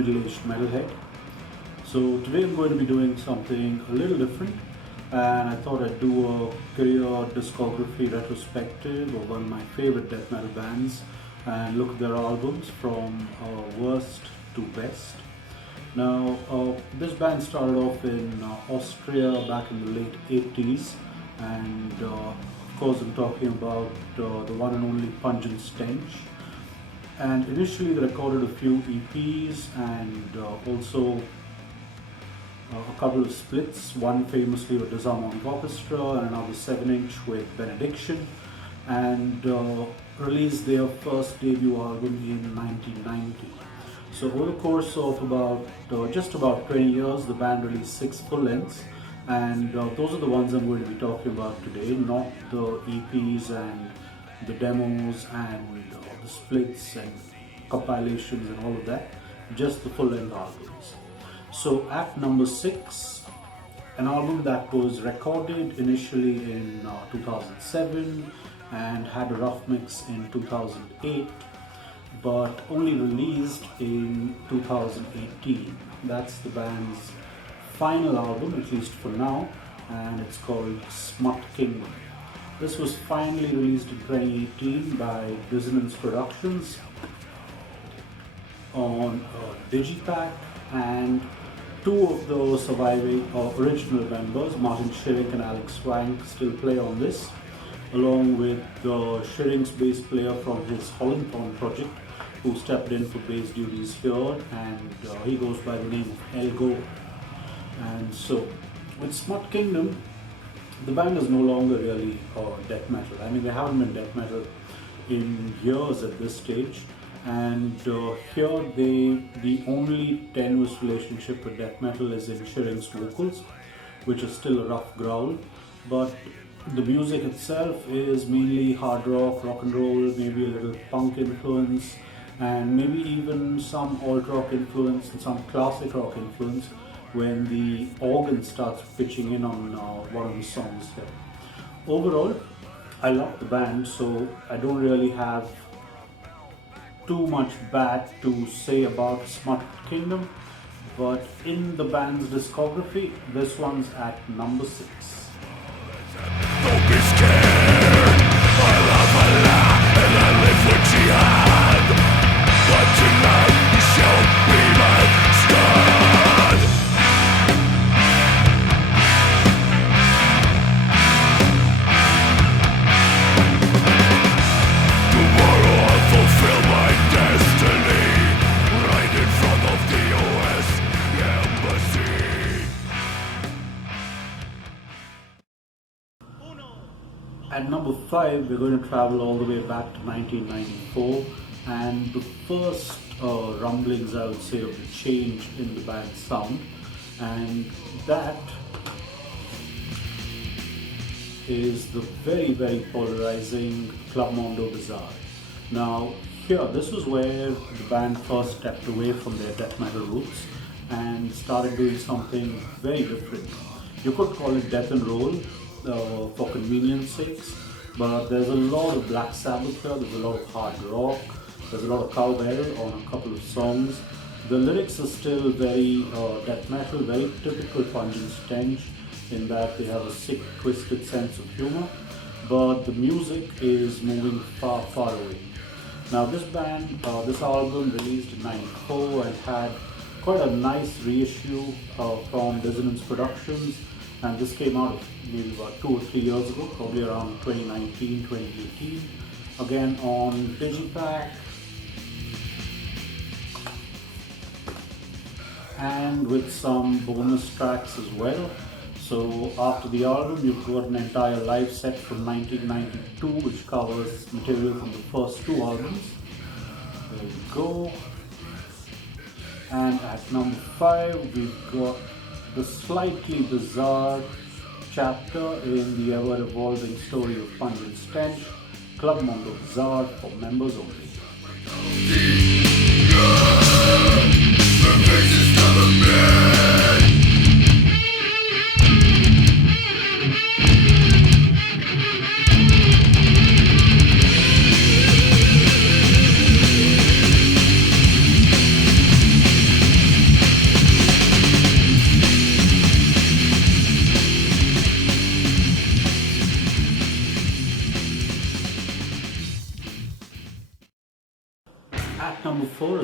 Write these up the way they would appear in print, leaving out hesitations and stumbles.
middle-aged metalhead. So today I'm going to be doing something a little different, and I thought I'd do a career discography retrospective of one of my favorite death metal bands and look at their albums from worst to best. Now, this band started off in Austria back in the late 80s, and of course, I'm talking about the one and only Pungent Stench. And initially, they recorded a few EPs and also a couple of splits, one famously with Disharmonic Orchestra and another 7-inch with Benediction, and released their first debut album in 1990. So over the course of just about 20 years, the band released 6 full lengths, and those are the ones I'm going to be talking about today, not the EPs and the demos and the splits and compilations and all of that, just the full length albums. So at number 6, an album that was recorded initially in 2007 and had a rough mix in 2008, but only released in 2018. That's the band's final album, at least for now, and it's called Smut Kingdom. This was finally released in 2018 by Dissonance Productions on Digipack, and two of the surviving original members, Martin Schirink and Alex Swank, still play on this, along with Schirink's bass player from his Hollandthorn project, who stepped in for bass duties here, and he goes by the name of Elgo. And so, with Smut Kingdom, the band is no longer really death metal. I mean, they haven't been death metal in years at this stage, and here the only tenuous relationship with death metal is in Schirink's vocals, which is still a rough growl, but the music itself is mainly hard rock, rock and roll, maybe a little punk influence, and maybe even some alt rock influence and some classic rock influence when the organ starts pitching in on one of the songs here. Overall, I love the band, so I don't really have too much bad to say about Smut Kingdom, but in the band's discography, this one's at number 6. Don't be scared, I love Allah and I live with jihad, but tonight you shall be my stud. Tomorrow I'll fulfill my destiny, right in front of the US Embassy. At number 5, we're going to travel all the way back to 1994, and the first rumblings, I would say, of the change in the band's sound, and that is the very, very polarizing Club Mondo Bizarre. Now, here, this was where the band first stepped away from their death metal roots and started doing something very different. You could call it death and roll for convenience sakes, but there's a lot of Black Sabbath here, there's a lot of hard rock, there's a lot of cowbell on a couple of songs. The lyrics are still very death metal, very typical Pungent Stench, in that they have a sick, twisted sense of humor, but the music is moving far, far away. Now this band, this album released in '94 and had quite a nice reissue from Dissonance Productions, and this came out maybe about 2 or 3 years ago, probably around 2019, 2018, again on Digipack, and with some bonus tracks as well. So after the album, you've got an entire live set from 1992, which covers material from the first 2 albums. There you go. And at number 5, we've got the slightly bizarre chapter in the ever-evolving story of Pungent Stench, Club Mondo Bizarre for members only.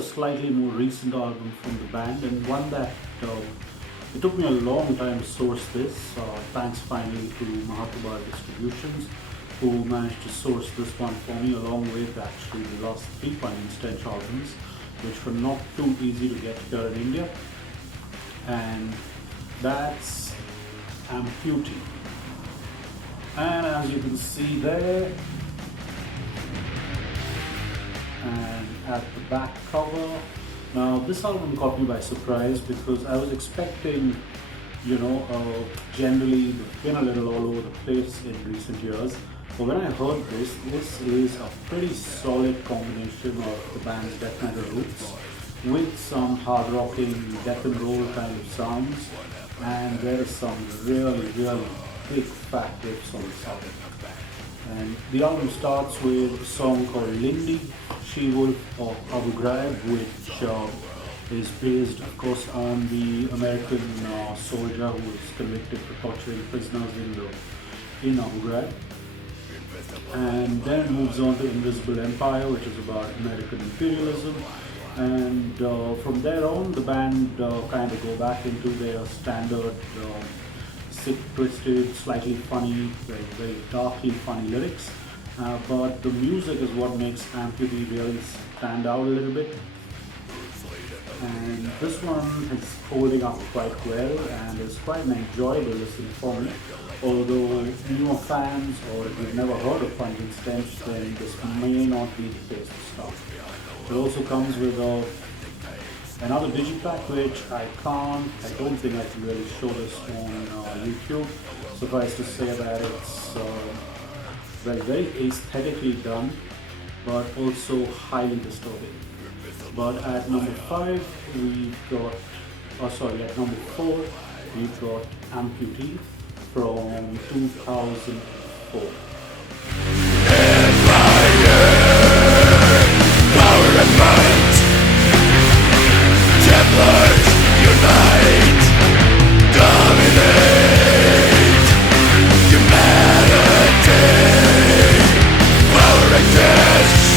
slightly more recent album from the band, and one that it took me a long time to source this. Thanks finally to Mahatma Distributions, who managed to source this one for me, along with actually the last three Pungent Stench albums, which were not too easy to get here in India. And that's Ampuety. And as you can see there, and at the back cover, now this album caught me by surprise because I was expecting, generally they've been a little all over the place in recent years. But when I heard this is a pretty solid combination of the band's death metal roots with some hard rocking death and roll kind of sounds, and there is some really big fat riffs on this album. And the album starts with a song called Lindy, She-Wolf of Abu Ghraib, which is based, of course, on the American soldier who was convicted for torturing prisoners in Abu Ghraib. And then it moves on to Invisible Empire, which is about American imperialism. And from there on, the band kind of go back into their standard sick, twisted, slightly funny, very darkly funny lyrics. But the music is what makes Ampuety really stand out a little bit. And this one is holding up quite well and is quite an enjoyable listen for me. Although newer fans, or if you've never heard of Pungent Stench, then this may not be the place to start. It also comes with another digipack, which I don't think I can really show this on YouTube. Suffice to say that it's very aesthetically done, but also highly disturbing. But at number 4, we've got Ampuety from 2004. Power and might, Templars unite, dominate humanity. Power exists,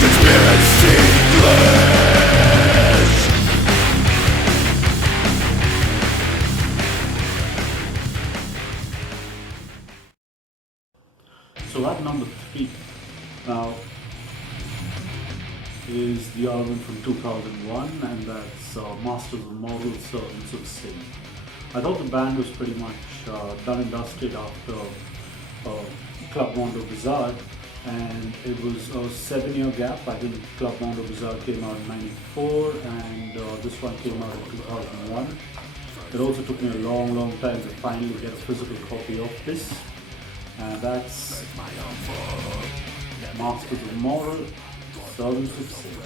conspiracy glass. So at number 3 now is the album from 2001, and that's Masters of Moral, Servants of Sin. I thought the band was pretty much done and dusted after Club Mondo Bizarre, and it was a 7-year gap. I think Club Mondo Bizarre came out in '94, and this one came out in 2001. It also took me a long time to finally get a physical copy of this, and that's Masters of Moral, Servants of Sin.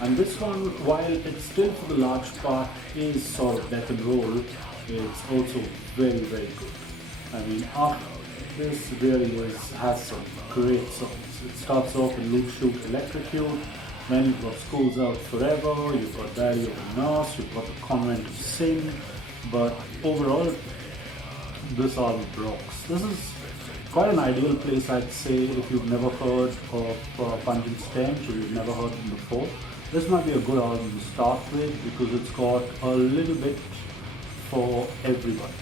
And this one, while it still for the large part is sort of death and roll, it's also very good. I mean, this really has some great songs. It starts off with Loot, Shoot, Electrocute, then you've got Schools Out Forever, you've got Diary of a Nurse, you've got The Convent of Sin, but overall, this album rocks. This is quite an ideal place, I'd say, if you've never heard of Pungent Stench, or you've never heard them before. This might be a good album to start with because it's got a little bit for everyone.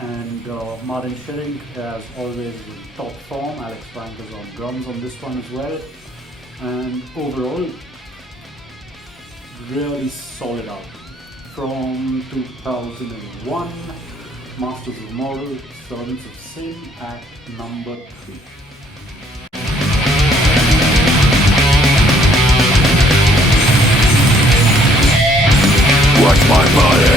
And Martin Schering, as always, in top form. Alex Frank is on drums on this one as well. And overall, really solid album. From 2001, Masters of Moral, Servants of Sin at number 3. Watch my body,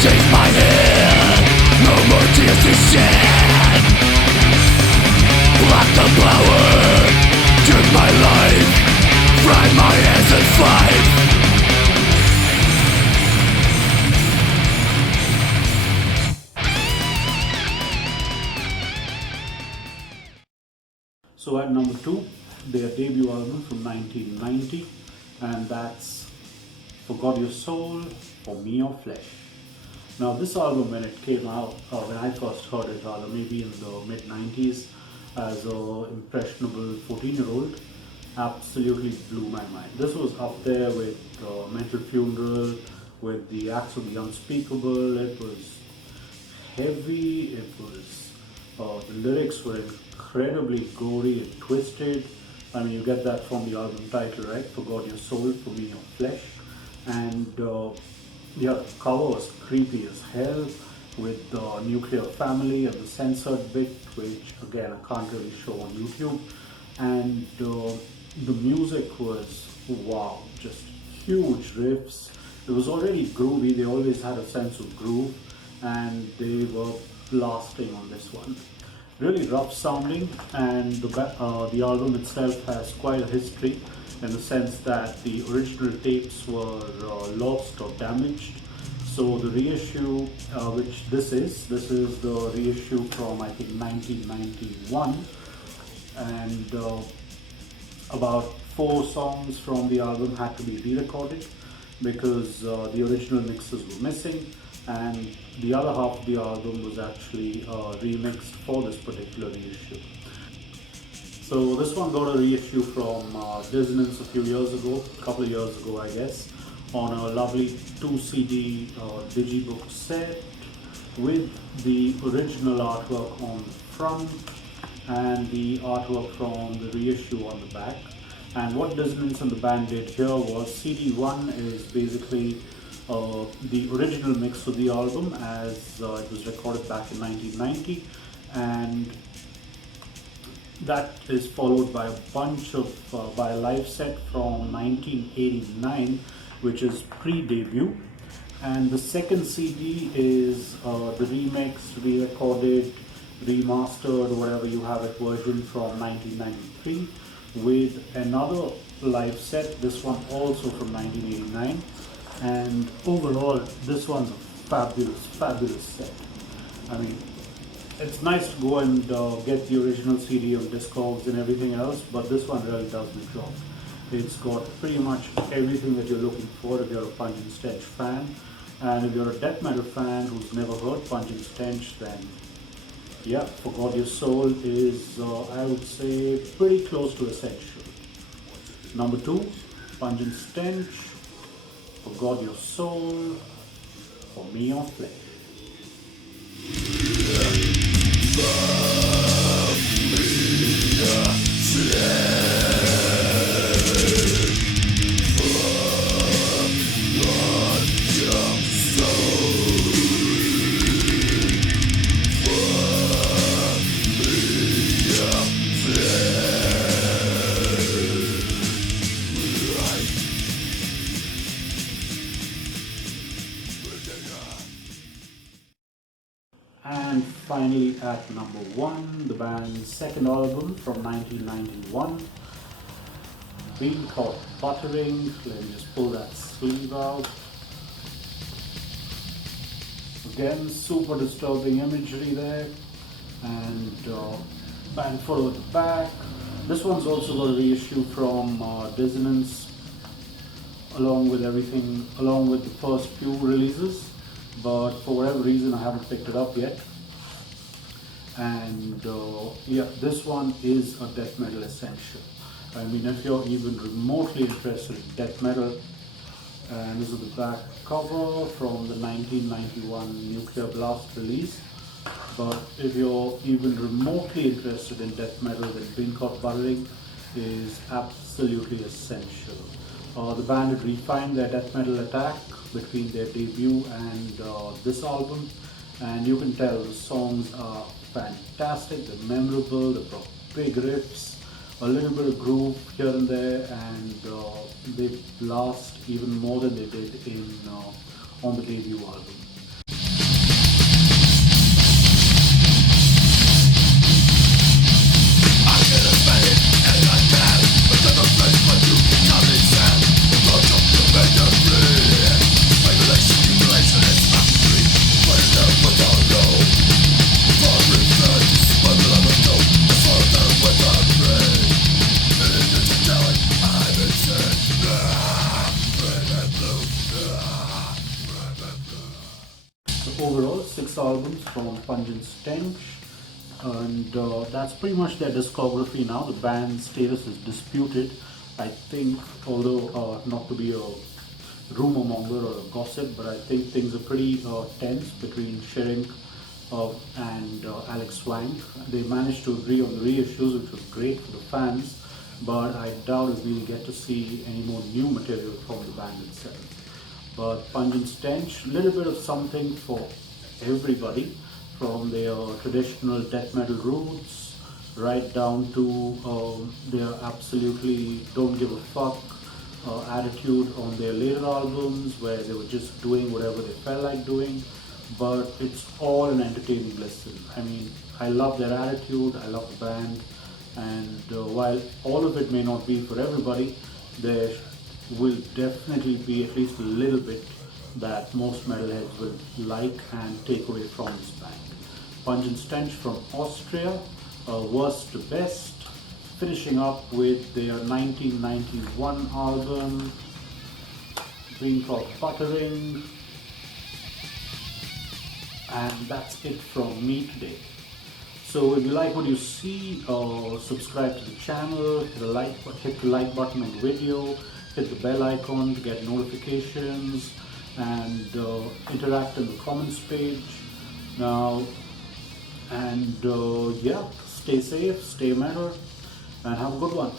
shake my head. No more tears to shed. Lack the power, drink my life, fry my hands and fight. So at number 2, their debut album from 1990, and that's For God Your Soul, For Me Your Flesh. Now this album, when it came out, when I first heard it, maybe in the mid-90s, as an impressionable 14-year-old, absolutely blew my mind. This was up there with Mental Funeral, with the Acts of the Unspeakable. It was heavy, the lyrics were incredibly gory and twisted. I mean, you get that from the album title, right? For God Your Soul, For Me Your Flesh. And yeah, the cover was creepy as hell with the nuclear family and the censored bit, which again I can't really show on YouTube. And the music was wow, just huge riffs. It was already groovy, they always had a sense of groove, and they were blasting on this one. Really rough sounding, and the album itself has quite a history in the sense that the original tapes were lost or damaged. So the reissue, which this is the reissue from I think 1991, and about 4 songs from the album had to be re-recorded because the original mixes were missing, and the other half of the album was actually remixed for this particular reissue. So this one got a reissue from Dissonance a few years ago, a couple of years ago I guess, on a lovely 2 CD digibook set with the original artwork on the front and the artwork from the reissue on the back. And what Dissonance and the band did here was CD1 is basically the original mix of the album as it was recorded back in 1990, and that is followed by a bunch of by a live set from 1989, which is pre-debut. And the second CD is the remixed, re-recorded, remastered, or whatever you have it, version from 1993 with another live set, this one also from 1989. And overall, this one's a fabulous set. I mean, it's nice to go and get the original CD on Discogs and everything else, but this one really does the job. It's got pretty much everything that you're looking for if you're a Pungent Stench fan. And if you're a death metal fan who's never heard Pungent Stench, then yeah, For God Your Soul is, I would say, pretty close to essential. Number 2, Pungent Stench, For God Your Soul, For Me Your Flesh. And finally at number 1, the band's second album from 1991, Bean Caught Buttering. Let me just pull that sleeve out. Again, super disturbing imagery there, and band full at the back. This one's also got a reissue from Dissonance, along with the first few releases, but for whatever reason I haven't picked it up yet. And yeah, this one is a death metal essential. I mean, if you're even remotely interested in death metal, and this is the back cover from the 1991 Nuclear Blast release. But if you're even remotely interested in death metal, then Bean Caught Buttering is absolutely essential. The band had refined their death metal attack between their debut and this album, and you can tell the songs are fantastic, they're memorable, they've got big riffs, a little bit of groove here and there, and they blast even more than they did on the debut album. Overall, 6 albums from Pungent Stench, and that's pretty much their discography now. The band's status is disputed, I think, although not to be a rumor monger or a gossip, but I think things are pretty tense between Sherink and Alex Wang. They managed to agree on the reissues, which was great for the fans, but I doubt if we'll get to see any more new material from the band itself. But Pungent Stench, a little bit of something for everybody, from their traditional death metal roots right down to their absolutely don't give a fuck attitude on their later albums, where they were just doing whatever they felt like doing. But it's all an entertaining listen. I mean, I love their attitude, I love the band, and while all of it may not be for everybody, there will definitely be at least a little bit that most metalheads will like and take away from this band. Pungent Stench from Austria, worst to best, finishing up with their 1991 album, being called Buttering, and that's it from me today. So if you like what you see, subscribe to the channel, hit the like button on the video, hit the bell icon to get notifications, and interact in the comments page. Now, and yeah, stay safe, stay metal, and have a good one.